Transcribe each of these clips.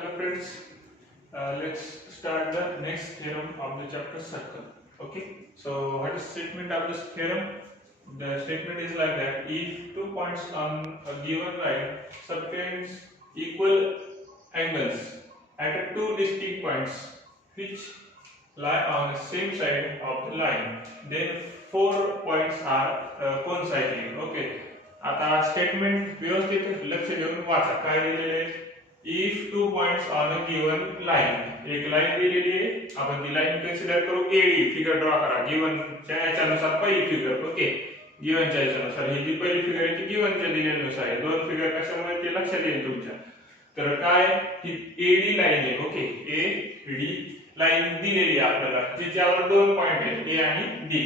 Hello friends, let's start the next theorem of the chapter circle. Okay, so what is statement of this theorem? The statement is like that: if two points on a given line subtends equal angles at two distinct points which lie on the same side of the line, then four points are coinciding. Okay, आता statement व्यवस्थित लक्ष देऊन वाचा. काय दिलेले आहे? If two points on a given line, एक line दिलेली आहे, आपण ती लाइन कन्सिडर करू एडी. फिगर ड्रॉ करा गिवनच्या याच्यानुसार पहिली फिगर. ओके, गिवनच्या याच्यानुसार ही जी पहिली फिगर आहे ती गिवनच्या दिलेल्यानुसार आहे. दोन फिगर कशामुळे ते लक्षात येईल तुमच्या. तर काय ही एडी लाइन आहे. ओके, एडी लाइन दिलेली आहे आपल्याला, जिच्यावर दोन पॉइंट आहेत ए आणि D.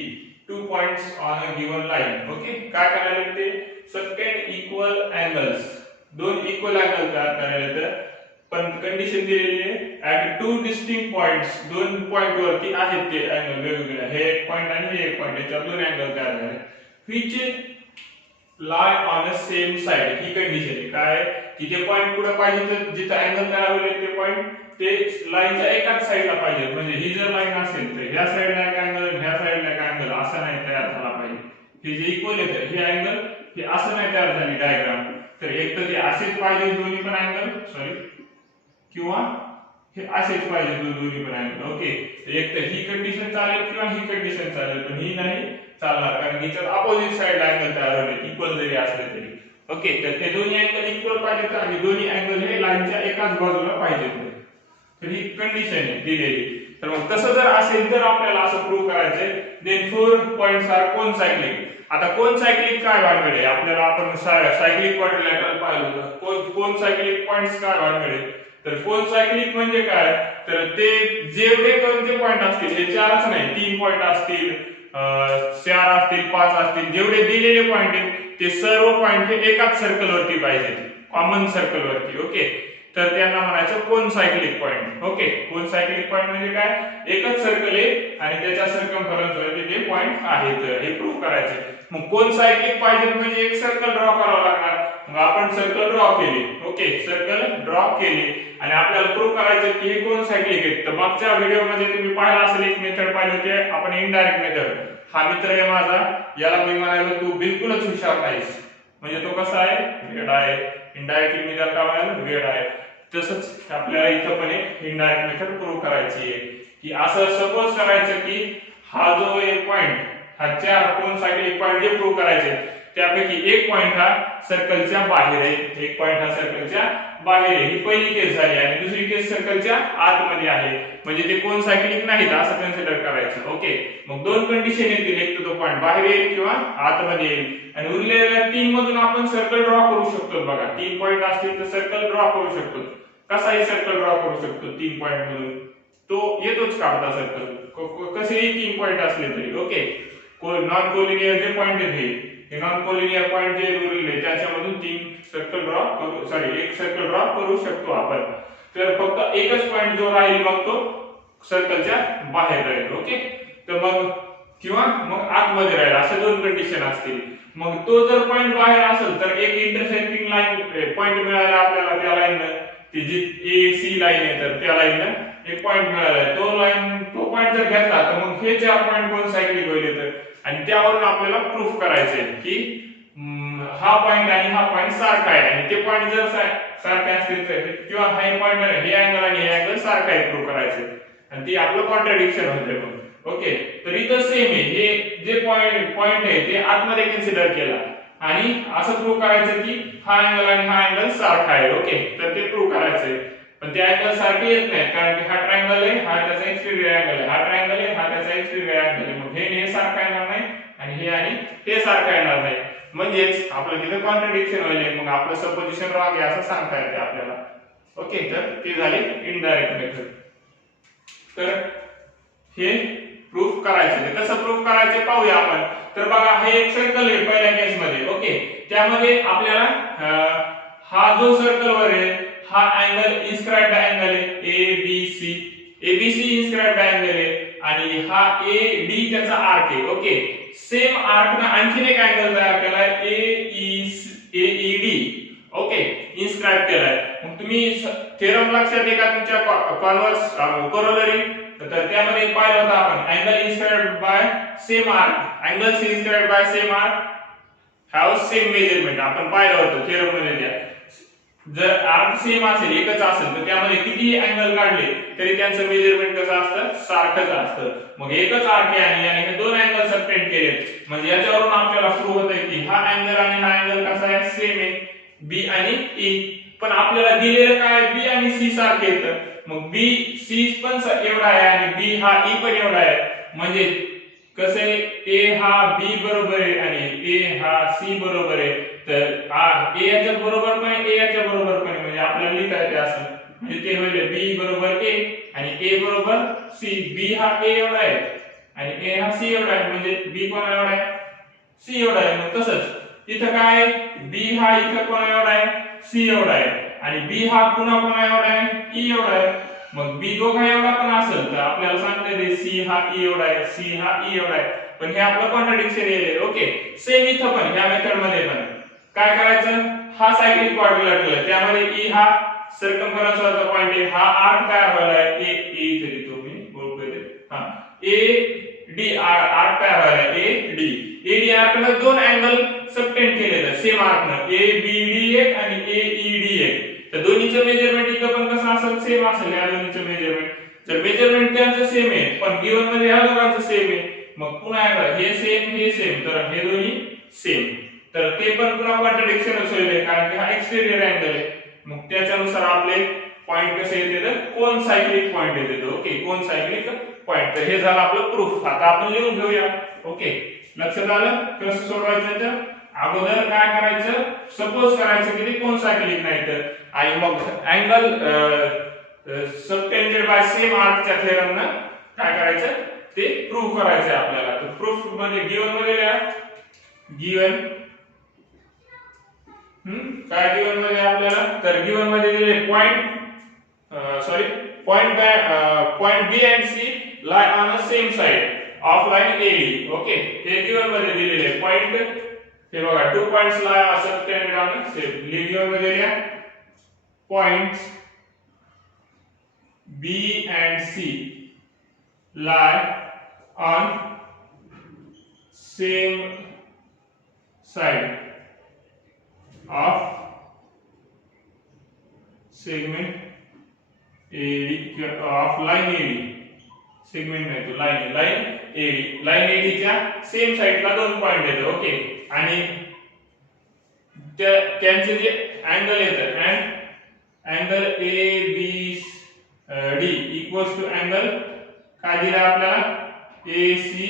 Two points on a given line. Okay, काय करायला ते सबटेंड इक्वल अँगल्स, दोन इक्वल अँगल तयार करायला तर पण कंडिशन दिलेली आहे ऍट टू डिस्टिंक्ट पॉइंट्स. दोन पॉइंट वरती आहेत ते अँगल वेगवेगळे, हे एक पॉइंट आणि हे एक पॉइंट, याच्यावर दोन अँगल तयार झाले which lie on a same side. He condition आहे काय की जे पॉइंट पुढे पाहिजे तर जिथे अँगल तयार होईल ते पॉइंट ते लाईनच्या एकाच साइडला पाहिजे. म्हणजे ही जर लाईन असेल तर ह्या साइडला एक अँगल, ह्या साइडला एक अँगल असा नाही तयार झाला पाहिजे. हे जे इक्वल आहे हे अँगल हे असं नाही तयार झाली डायग्राम. तर एक तर ते असेच पाहिजे दोन्ही पण अँगल, सॉरी, किंवा हे असेच पाहिजे दोन्ही पण अँगल. ओके, एक तर ही कंडिशन चालेल किंवा ही कंडिशन चालेल, पण ही नाही चालणार कारण हिच्यात अपोजिट साइडला अँगल तयार होईल इक्वल जरी असले तरी. ओके, तर ते दोन्ही अँगल इक्वल पाहिजेत आणि दोन्ही अँगल हे लाईनच्या एकाच बाजूला पाहिजेत. तर ही कंडिशन आहे दिलेली. तर मग तसं जर असेल तर आपल्याला असं प्रूव्ह करायचंय देन फोर पॉइंट्स आर कोइन्साइडिंग. आता कोइन्साइडिंग काय भानगड आहे? आपल्याला आपण सायक्लिक क्वाड्रिलॅटरल पाहिलं होतं. कोइन्साइडिंग पॉइंट्स काय भानगड आहे? तर कोइन्साइडिंग म्हणजे काय, तर ते जेवढे कोणते पॉइंट असतील, हे चारच नाही, तीन पॉइंट असतील, चार असतील, पाच असतील, जेवढे दिलेले पॉइंट आहेत ते सर्व पॉइंट हे एकाच सर्कल वरती पाहिजे, कॉमन सर्कल वरती. ओके, तर त्यांना म्हणायचं कोइन्साइक्लिक पॉइंट. ओके, कोइन्साइक्लिक पॉइंट म्हणजे काय, एकच सर्कल आहे आणि त्याच्या सर्कमफरन्स वरती ते पॉइंट आहेत, हे प्रूव्ह करायचे. मग कोइन्साइक्लिक पाहिजे म्हणजे एक सर्कल ड्रॉ करावं लागणार. मग आपण सर्कल ड्रॉ केली. ओके, सर्कल ड्रॉ केली आणि आपल्याला प्रूव्ह करायचं की हे कोइन्साइक्लिक आहेत. तर मागच्या व्हिडिओमध्ये तुम्ही पाहिला असेल एक मेथड पाहिली होती आपण, इनडायरेक्ट मेथड. हा मित्र आहे माझा, याला मी म्हणालो तू बिलकुलच हुशार नाहीस. म्हणजे तो कसा आहे, वेड आहे. इनडायरेक्टली मी त्याला काय म्हणालो, वेड आहे. तसंच आपल्याला इथं पण एक इनडायरेक्ट मेथड प्रूव्ह करायची आहे की असं सपोज करायचं की हा जो एक पॉइंट, हा चार कोइन्साइक्लिक पॉइंट जे प्रूव्ह करायचे त्यापैकी एक पॉइंट हा सर्कलच्या बाहेर आहे, एक पॉइंट हा सर्कलच्या बाहेर आहे. ही पहिली केस झाली आणि दुसरी केस सर्कलच्या आतमध्ये आहे, म्हणजे ते कोइन्साइक्लिक नाहीत असं कन्सिडर करायचं. ओके, मग दोन कंडिशन येतील, एक तर तो पॉइंट बाहेर येईल किंवा आतमध्ये येईल. आणि उरलेल्या तीन मधून आपण सर्कल ड्रॉ करू शकतो. बघा, तीन पॉइंट असतील तर सर्कल ड्रॉ करू शकतो. कसाही सर्कल ड्रॉ करू शकतो तीन पॉइंट मधून, तो येतोच काढता सर्कल, कसेही तीन पॉइंट असले तरी. ओके, नॉन कोलिनियर जे पॉइंट आहेत हे नॉन कोलिनियर पॉइंट जे उरले त्याच्यामधून तीन सर्कल ड्रॉ करू, सॉरी, एक सर्कल ड्रॉ करू शकतो आपण. तर फक्त एकच पॉइंट जो राहील मग तो सर्कलच्या बाहेर राहील. ओके, तर मग किंवा मग आतमध्ये राहील, असे दोन कंडिशन असतील. मग तो जर पॉइंट बाहेर असेल तर एक इंटरसेक्टिंग लाईन पॉइंट मिळाला आपल्याला, त्या लाईननं ती जी ए सी लाईन आहे तर त्या लाईननं एक पॉइंट मिळाला. तो पॉइंट जर घेतला तर मग हे चार पॉइंट कोइन्साइक्लिक होईल. तर आणि त्यावरून आपल्याला प्रूफ करायचंय की हा पॉइंट आणि हा पॉइंट सारखा आहे. आणि ते पॉइंट जर सारखे असतील तर किंवा हा पॉइंट हे अँगल आणि हे अँगल सारखा आहे प्रूफ करायचंय आणि ते आपलं कॉन्ट्रडिक्शन होते. मग ओके, तर इथं सेम आहे, हे जे पॉइंट आहे ते आतमध्ये कन्सिडर केला आणि असं प्रूव्ह करायचं की हा अँगल आणि हा अँगल सारखा आहे. ओके, तर ते प्रूव्ह करायचंय. पण ते अँगल सारखे येत नाही कारण की हा ट्रायंगल आहे, हा त्याचा एक्सटेरियर अँगल आहे, हा ट्रायंगल आहे, हा त्याचा एक्सटेरियर अँगल आहे. मग हे सारखा येणार नाही आणि हे सारखा येणार नाही, म्हणजेच आपलं तिथे कॉन्ट्रडिक्शन होईल. मग आपलं सपोजिशन रॉंग आहे असं सांगता येते आपल्याला. ओके, तर ते झाले इनडायरेक्ट मेथड. तर हे प्रूफ करायचं, कसं प्रूफ करायचे पाहूया आपण. तर बघा, हे एक सर्कल आहे पहिल्या केस मध्ये. ओके, त्यामध्ये आपल्याला हा जो सर्कल वर आहे हा अँगल इन्स्क्राइब्ड अँगल आहे एबीसी. एबीसी इन्स्क्राइब्ड अँगल आहे आणि हा एडी त्याचा आर्क आहे. ओके, सेम आर्क ने आणखीन एक अँगल तयार केलाय एईडी. ओके, इन्स्क्राइब्ड डिस्क्राइब केलाय. मग तुम्ही थेरम लक्षात आहे का तुमच्या कॉन्व्हर्स कोरोलरी, तर त्यामध्ये पाहिलं होतं आपण angle inscribed by same arc, angles inscribed by same arc have same measurement आपण पाहिलं होतं थेरम मध्ये. त्या जर आर्क सेम असेल, एकच असेल, तर त्यामध्ये किती अँगल काढले तरी त्यांचं मेजरमेंट कसं असतं, सारखंच असतं. मग एकच आर्क आहे आणि हे दोन अँगल सबटेंड केले, म्हणजे याच्यावरून आपल्याला प्रूव्ह होतंय की हा अँगल आणि हा अँगल कसा आहे, सेम आहे, बी आणि ई. पण आपल्याला दिलेलं काय, बी आणि सी सारखे येतं. मग बी सी पण एवढा आहे आणि बी हा ई पण एवढा आहे, म्हणजे कसं आहे, ए हा बी बरोबर आहे आणि ए हा सी बरोबर आहे. तर ए याच्या बरोबर पण ए याच्या बरोबर पण, म्हणजे आपल्याला लिहिता येते असं, म्हणजे ते होईल बी बरोबर ए आणि ए बरोबर सी. बी हा ए एवढा आहे आणि ए हा सी एवढा आहे, म्हणजे बी कोण एवढा आहे, सी एवढा आहे. मग तसंच इथं काय, बी हा इथं कोण एवढा आहे, सी एवढा आहे आणि बी हा पुन्हा कोणा एवढा आहे, ई एवढा आहे. मग बी दोघा एवढा पण असेल तर आपल्याला सांगता येते सी हा ई एवढा आहे, सी हा ई एवढा आहे. पण हे आपलं कॉन्ट्राडिक्शन येईल. ओके, सेम इथं पण या मेथड मध्ये पण काय करायचं, हा सायक्लिक क्वाड्रिलॅटरल आहे, त्यामध्ये ई हा सर्कम्फरन्स वरचा पॉइंट आहे, हा आर्क तयार व्हायला आहे, ए ए तरी तो मी बोलतोय, हा ए डी आर्क तयार व्हायला आहे, A D. A D arc ला दोन अँगल सबटेंड केले तर सेम आर्क न, ए बी डी एक आणि ए ई डी एक. तर दोन्हीचं मेजरमेंट इथं पण कसं असेल, सेम असेल. या दोन्हीचं मेजरमेंट, तर मेजरमेंट त्यांचं सेम आहे पण गिवन मध्ये ह्या दोघांचं सेम आहे. मग पुन्हा एकदा हे सेम, तर हे दोन्ही सेम, तर ते पण पुन्हा कॉन्ट्राडिक्शनच होईल, कारण की हा एक्सटेरियर अँगल आहे. मग त्याच्यानुसार आपले पॉइंट कसे येते, तर कोन सायक्लिक पॉइंट येते. ओके, कोन सायक्लिक पॉइंट. तर हे झालं आपलं प्रूफ. आता आपण लिहून घेऊया. ओके, लक्षात आलं कसं सोडवायचं. तर अगोदर काय करायचं, सपोज करायचं की ते कोन सायक्लिक नाही, तर आणि मग अँगल सबटेंडेड बाय सेम आर्कच्या थेरमनं काय करायचं, ते प्रूव्ह करायचं आपल्याला. तर प्रूफ मध्ये गिवन मध्ये लिहा, गिवन काय गिवन मध्ये आपल्याला, तर गिवन मध्ये दिले point point B and C lie on the same side of line AD. Okay, हे गिवन मध्ये दिलेले पॉइंट, हे बघा 2 points lie subtended on the same. Given मध्ये लिहा points B and C lie on same side of segment AD of line AD. Segment नाही तो line eddy च्या सेम साइडला दोन पॉइंट येतात. ओके, आणि त्यांचे जे अँगल येतात, angle A B D equals to angle काय दिला आपल्याला, ए सी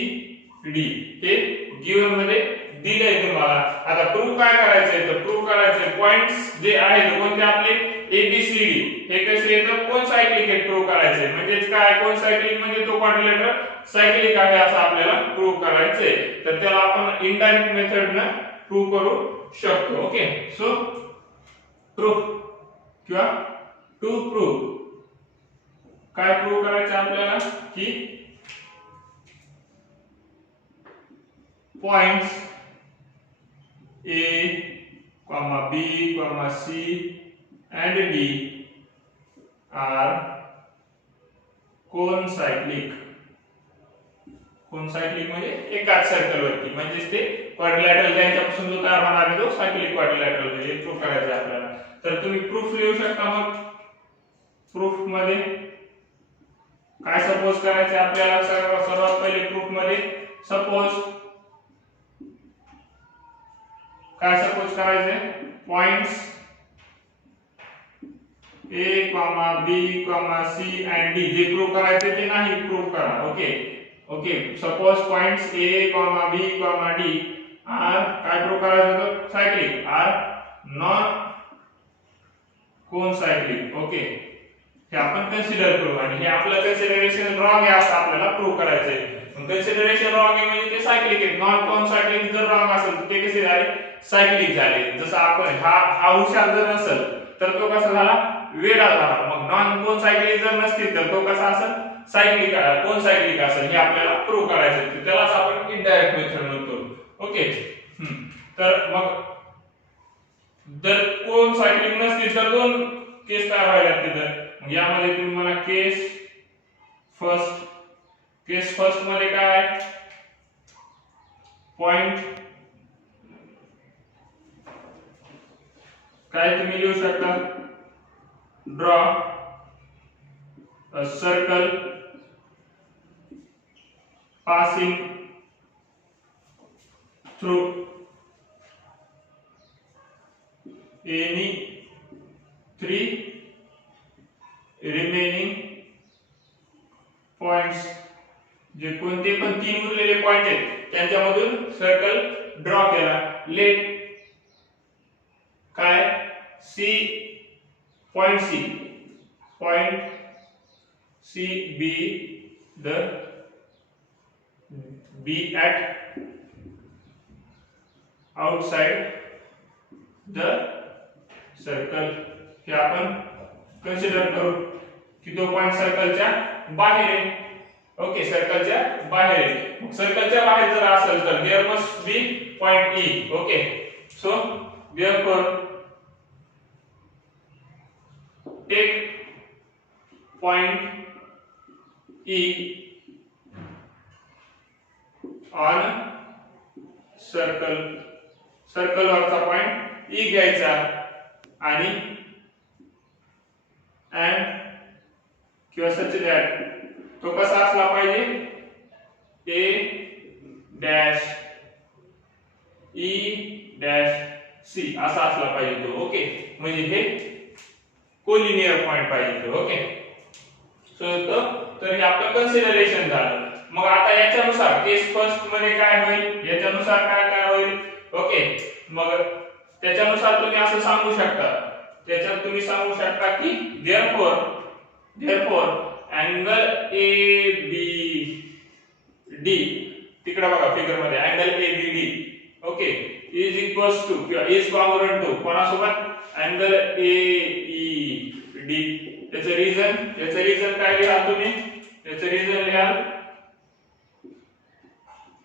डी. हे गिवन मध्ये दिलंय तुम्हाला. आता प्रूफ काय करायचंय, तर प्रूफ करायचंय पॉइंट्स जे आहेत कोणते आपले ए बी सी डी हे कसे येतात, कोन सायक्लिक आहे प्रूव्ह करायचे. म्हणजे काय, कोन सायक्लिक म्हणजे तो क्वाड्रिलॅटरल सायक्लिक आहे असं आपल्याला प्रूव्ह करायचंय. तर त्याला आपण इनडायरेक्ट मेथडने प्रूव्ह करू शकतो. ओके, सो प्रूफ किंवा टू प्रूव्ह काय प्रूव्ह करायचं आपल्याला, की points A, B, C and D are concyclic. Concyclic म्हणजे एकाच सर्कल वरती, म्हणजे ते क्वाड्रिलॅटरल त्यांच्यापासून जो तयार होणार आहे तो सायक्लिक क्वाड्रिलॅटरल म्हणजे प्रूफ करायचं आहे आपल्याला. तर तुम्ही प्रूफ लिहू शकता. मग प्रूफ मध्ये काय सपोज करायचं आपल्याला, सर्वात पहिले प्रूफ मध्ये सपोज काय सपोज करायचं, points A, B, C and D जे प्रूव्ह करायचे ते नाही प्रूव्ह करा. Okay, suppose points A, B, D are काय प्रूव्ह करायचं होतं, cyclic, are non concyclic. Okay, हे आपण कन्सिडर करू आणि हे आपलं कन्सिडरेशन रॉंग आहे असं आपल्याला प्रूव्ह करायचंय. कन्सिडरेशन रॉंग आहे म्हणजे ते सायक्लिक आहे. नॉन कोन सायक्लिक जर रॉंग असेल तर ते कसे झाले, सायक्लिक झाले. जसं आपण हा हुशार जर नसेल तर तो कसा झाला, वेडा झाला. मग नॉन कोन सायक्लिक जर नसतील तर तो कसा असेल, सायक्लिक कोन सायक्लिक असेल. हे आपल्याला प्रूव्ह करायचं, त्यालाच आपण इनडायरेक्ट मेथड म्हणतो. ओके, तर मग जर कोण सायक्लिक नसतील तर दोन केस तयार व्हायला तिथं. यामध्ये तुम्ही म्हणा केस फर्स्ट मध्ये काय पॉइंट काय तुम्ही लिहू शकता draw a circle passing through any three remaining points. जे कोणते पण तीन उरलेले पॉइंट आहेत त्यांच्यामधून सर्कल ड्रॉ केला. लेट काय point C be at outside the circle. हे आपण कन्सिडर करू की तो पॉइंट सर्कलच्या बाहेर आहे. ओके, सर्कलच्या बाहेर आहे. मग सर्कलच्या बाहेर जर असेल तर there must be point E. Okay, so therefore take point E on circle वरचा पॉइंट ई घ्यायचा आणि किंवा सच दॅट तो कसा असला पाहिजे A dash E dash C असा असला पाहिजे तो. ओके, म्हणजे हे कोलिनियर पॉइंट पाहिजे तो. ओके, सो तर हे आपलं कन्सिडरेशन झालं. मग आता याच्यानुसार केस फर्स्ट मध्ये काय होईल याच्यानुसार काय होईल. ओके, मग त्याच्यानुसार तुम्ही असं सांगू सांगू शकता की therefore angle A B D तिकडे बघा फिगर मध्ये angle A B D okay is equals to किंवा इज कॉन्ग्रुएंट टू कोणासोबत अँगल ए ई डी. याचं रिझन काय लिहाल तुम्ही याचं रिझन लिहाल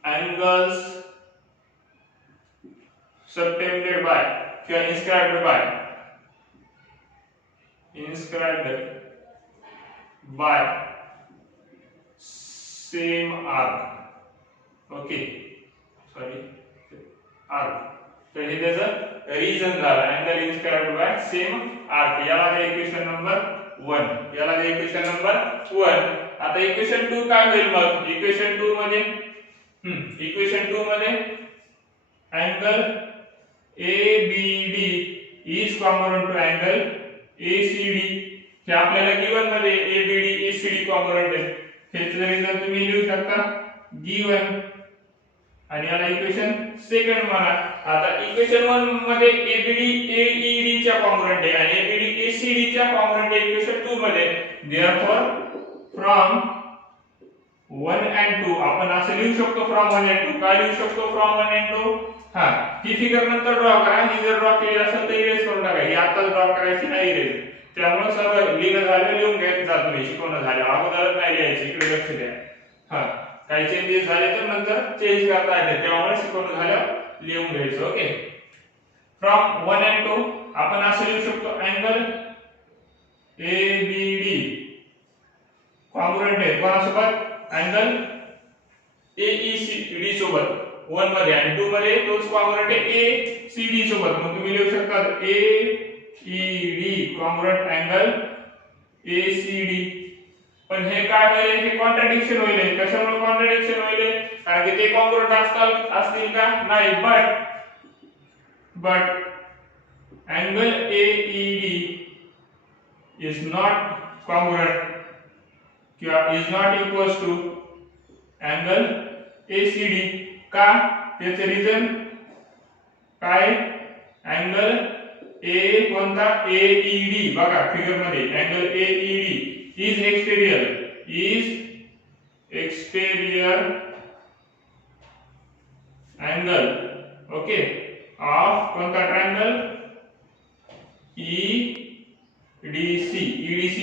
angles subtended by किंवा inscribed by same arc. Okay, sorry arc. तर हे त्याचं रिझन झालं angle inscribed by same arc. याला आहे इक्वेशन नंबर 1. आता इक्वेशन 2 काय होईल मग इक्वेशन 2 मध्ये angle ABD is congruent to angle ACD. हे आपल्याला गिवन मध्ये ABD ACD congruent आहे. हेच रिझन तुम्ही लिहू शकता गिवन आणि याला इक्वेशन सेकंड म्हणा. आता इक्वेशन 1 मध्ये ABD AED च्या कॉन्ग्रुएंट आहे आणि ABD ACD च्या कॉन्ग्रुएंट आहे इक्वेशन 2 मध्ये. therefore from 1 and 2 आपण असं लिहू शकतो फ्रॉम 1 and 2 काय लिहू शकतो फ्रॉम 1 and 2. ही फिगर नंतर ड्रॉ करा. ही जर ड्रॉ केली असेल तर इरेज करून टाका. ही आता ड्रॉ करायची नाही इरेज. त्यामुळे सर्व लिहिणं झालं लिहून घ्यायचं जातो मी शिकवणं झालं अगोदरच नाही लिहायचं. इकडे लक्ष द्या. काही चेंजेस झाले तर नंतर चेंज करता येते त्यामुळे शिकवणं झालं लिहून घ्यायचं. ओके, फ्रॉम 1 and 2 आपण असं लिहू शकतो अँगल ABD कॉन्ग्रुएंट आहे कोणासोबत अँगल AECD सोबत 1 मध्ये आणि 2 मध्ये तोच कॉन्ग्रुएंट आहे ACD सोबत. मग तुम्ही लिहू शकता AED कॉन्ग्रुएंट अँगल ACD. पण हे काय होईल हे कॉन्ट्रडिक्शन होईल. कशामुळे कॉन्ट्रडिक्शन होईल कारण की ते कॉन्ग्रुएंट असतील का नाही. But angle AED is not congruent किंवा is not equals to angle ACD. का त्याचे रिझन काय अँगल ए कोणता AED बघा फिगर मध्ये angle AED is exterior angle okay of कोणता ट्रायंगल EDC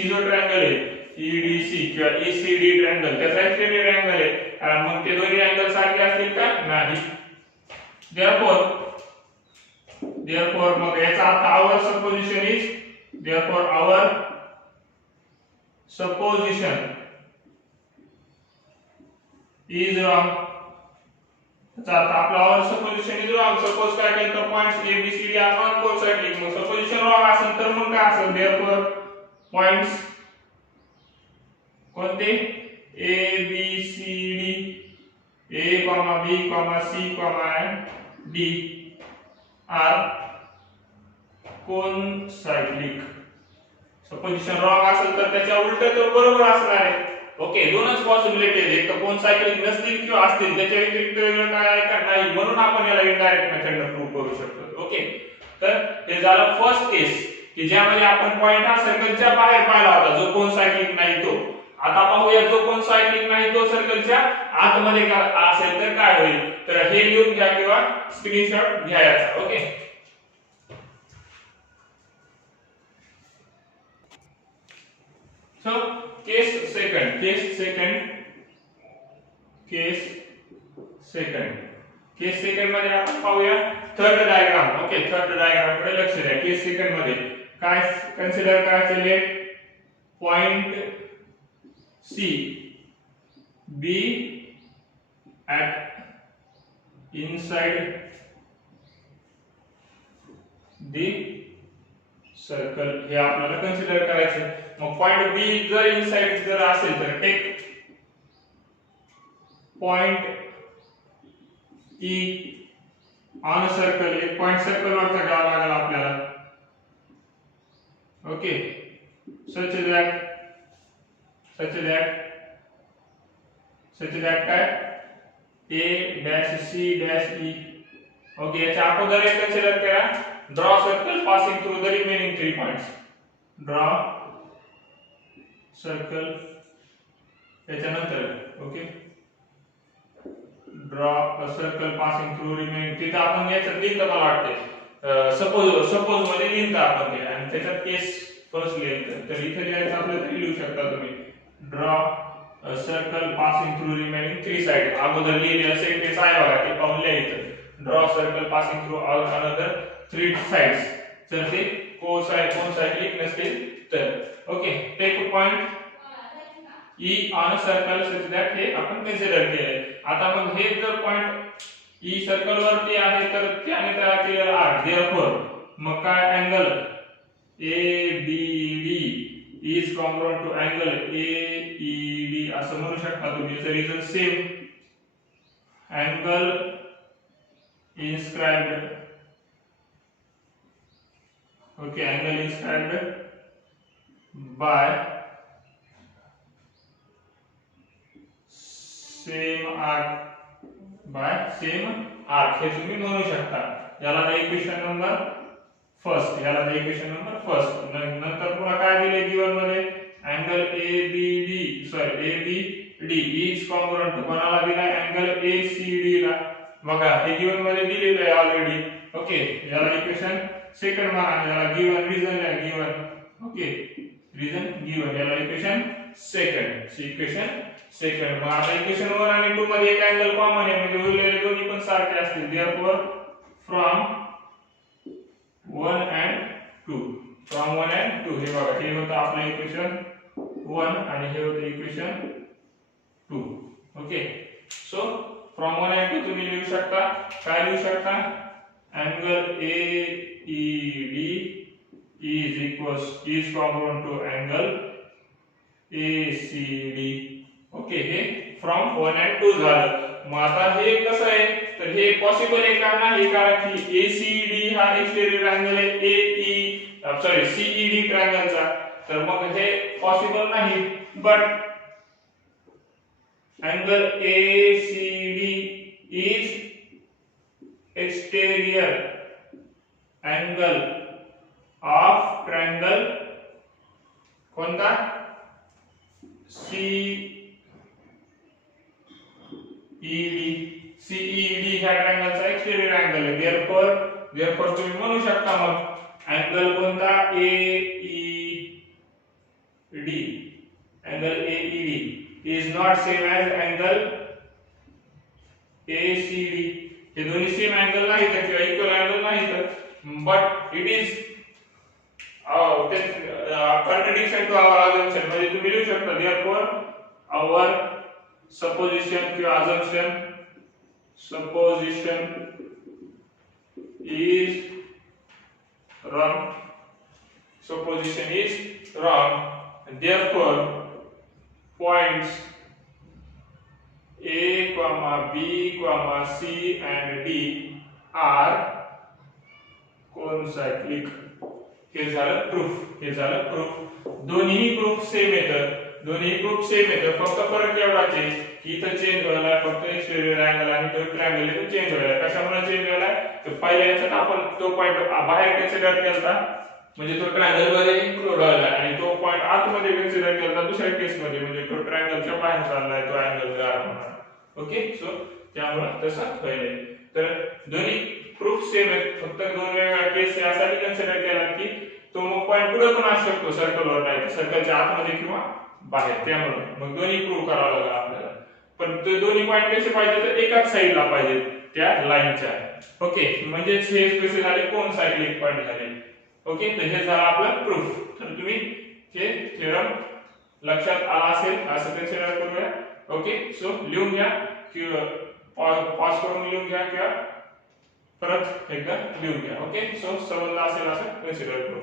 जो ट्रायंगल आहे EDC किंवा ECD ट्रायंगल त्याचा एक्सटेरियर अँगल आहे. मग ते दोन्ही अँगल सारखे असतील का नाही. therefore therefore मग याचा अर्थ our supposition is, therefore our supposition is wrong. याचा अर्थ आपला our supposition is wrong. Suppose काय केलं तर points A B C D are not coinciding. मग supposition wrong असेल तर मग काय असेल, therefore पॉइंट्स कोणते A B C D A, B, C, and D are cocyclic. Supposition wrong असेल तर त्याच्या उलट तर बरोबर असणार आहे. ओके, दोनच पॉसिबिलिटी आहेत, एक तर कोनसायक्लिक नसतील किंवा असतील, त्याच्या व्यतिरिक्त वेगळं काय आहे का नाही, म्हणून आपण याला इनडायरेक्ट मेथडने प्रूव्ह करू शकतो. ओके, तर हे झालं फर्स्ट केस की ज्यामध्ये आपण पॉइंट हा सर्कलच्या बाहेर पाहिला होता जो कोनसायक्लिक नाही तो. आता पाहूया जो कोनसायक्लिक नाही तो सर्कलच्या आतमध्ये असेल तर काय होईल. तर हे लिहून घ्या किंवा स्क्रीनशॉट घ्या याचा. ओके, सो केस सेकंड मध्ये आपण पाहूया third diagram. Okay, third diagram कडे लक्ष द्या. केस सेकंड मध्ये काय कन्सिडर करायचे, let point C be at inside the circle. हे आपल्याला कन्सिडर करायचे. मग पॉइंट B जर इनसाइड जर असेल तर take point E on circle. एक पॉइंट सर्कल वरचा घ्यावा लागेल आपल्याला. ओके, such that काय A dash C dash E. Okay, याच्या अगोदर एक कन्सिडर करा, draw circle passing through the remaining 3 points. Draw circle त्याच्यानंतर okay, draw a circle passing through remaining. तिथे आपण याच्यात लिहिलं मला वाटते सपोज मध्ये लिहिलं आपण ते, आणि त्याच्यात केस फर्स्ट लिहायचं. तर इथे लिहायचं आपलं तरी लिहू शकता तुम्ही, draw a circle passing through remaining 3 sides. अगोदर लिहिलेलं सेंटेन्स आहे बघा, ते पाहून लिहायचं. Draw circle passing through another 3 sides. तर ते कोनसायक्लिक नसतील तर. Okay, take point E on a circle such that हे आपण कन्सिडर केलंय. आता मग हे जर पॉइंट E सर्कल वरती आहे तर त्याने तयार केलेला आर्क, therefore मग काय angle ABD is congruent to angle AED असं म्हणू शकता तुम्ही. The reason same angle inscribed. Okay, angle inscribed by same arc हे तुम्ही म्हणू शकता. याला इक्वेशन नंबर फर्स्ट, नंतर पुन्हा काय दिले गिवन मध्ये, angle ABD is congruent to कोणाला दिला, अँगल ACD ला. बघा हे गिवन मध्ये दिलेलं आहे ऑलरेडी. ओके, याला इक्वेशन सेकंड म्हणा, याला गिवन रिजन आहे गिवन. ओके, रिजन गिवन, याला इक्वेशन सेकंड. मग आता इक्वेशन 1 आणि 2 मध्ये एक अँगल कॉमन आहे, म्हणजे उरलेले दोन्ही पण सारखे असतील. therefore from 1 and 2, हे बघा, हे होतं आपलं इक्वेशन 1 आणि हे होतं equation 2. Okay, so from 1 and 2 तुम्ही लिहू शकता, काय लिहू शकता, angle AED is congruent to angle ACD. Okay, हे फ्रॉम 1 and 2 झालं. मग आता हे कसं आहे, तर हे पॉसिबल आहे का नाही, कारण की ACD हा एक्सटेरियर अँगल आहे CED ट्रायंगलचा, तर मग हे पॉसिबल नाही. But angle ACD is exterior angle of triangle कोणता, CED ह्या ट्रायंगलचा एक्सटेरियर अँगल आहे. therefore तुम्ही म्हणू शकता मग अँगल कोणता, AED is not same as angle ACD. हे दोन्ही सेम अँगल नाही तर किंवा इक्वल अँगल नाही तर but it is contradiction to our assumption. म्हणजे तुम्ही लिहू शकता therefore our supposition is wrong. Supposition is wrong. And therefore points A, B, C and D are concyclic. हे झालं प्रूफ. दोन्ही प्रूफ सेम येतं. फक्त फरक एवढाच आहे की इथं चेंज व्हायला फक्त एक्सटेरियर अँगल आणि तो ट्रायंगल इथं चेंज व्हायला. कशामुळे चेंज व्हायला? तर पहिल्या याच्यात आपण तो पॉइंट बाहेर कन्सिडर केलता म्हणजे तो ट्रायंगल वर इन्क्लूड व्हायला आणि तो पॉइंट आतमध्ये कन्सिडर केलता दुसऱ्या केस मध्ये म्हणजे तो ट्रायंगलच्या बाहेर चाललाय तो अँगल गार होणार. ओके, सो त्यामुळे तसं व्हायला. तर दोन्ही प्रूफ सेम आहेत, फक्त दोन वेगवेगळ्या केस यासाठी कन्सिडर केला की तो मग पॉइंट पुढे पण असू शकतो सर्कलवर नाही सर्कलच्या आतमध्ये किंवा बाहेर. त्यामुळे मग दोन्ही प्रूव्ह करावं लागेल आपल्याला. पण ते दोन्ही पॉइंट कसे पाहिजे तर एकाच साईडला पाहिजे त्या लाईनच्या. ओके, म्हणजे हे कसे झाले कोनसायक्लिक पॉइंट झाले. ओके, तर हे झालं आपलं प्रूफ. तर तुम्ही हे थेरम लक्षात आला असेल असं कन्सिडर करूया. ओके, सो लिहून घ्या किंवा पॉज करून लिहून घ्या किंवा परत एकदा लिहून घ्या. ओके, सो समजलं असेल असं कन्सिडर करू.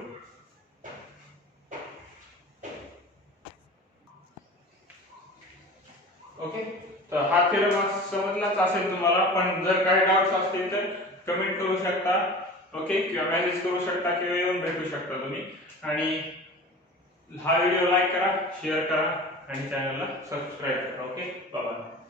ओके, तर हा थेरम समजलाच असेल तुम्हाला. पण जर काही डाउट्स असतील तर कमेंट करू शकता. ओके, किंवा मेसेज करू शकता किंवा येऊन भेटू शकता तुम्ही. आणि हा व्हिडिओ लाईक करा, शेअर करा आणि चॅनलला सबस्क्राईब करा. Okay, bye.